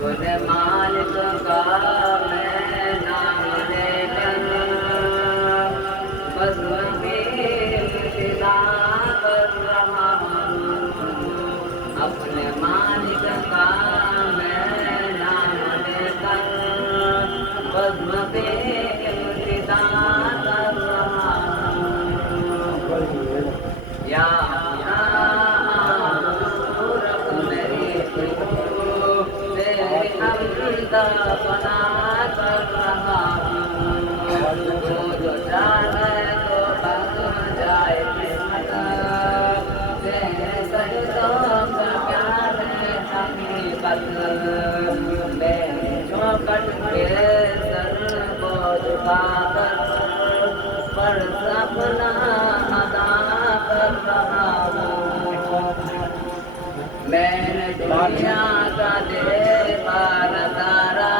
اپنے مالک کا میں نام لے کر بزم کی ابتدا کر رہا ہوں، اپنے مالک کا میں نام لے کر بزم کی ابتدا کر رہا ہوں۔ یا بنا کر رہا ہوں، جو چاہے تو بن جائے تیرے سجدوں کا پیار ہے حقیقت، میرے چوکٹ کے سر کو جھکا کر فرض اپنا ادا کر رہا ہوں۔ میں نے دنیا کا دیکھا نظارہ،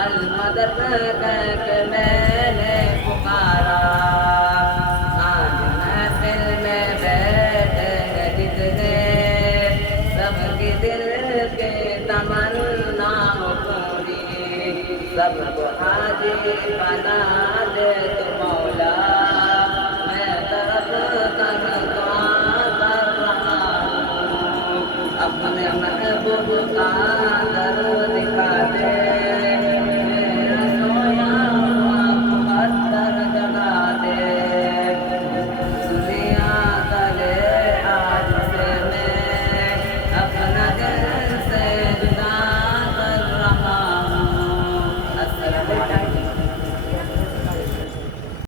المدد کہہ کے میں نے پکارا، آج محفل میں بیٹھے ہیں جتنے، سب کی دل کی تمنا ہو پوری، سب کو حاجی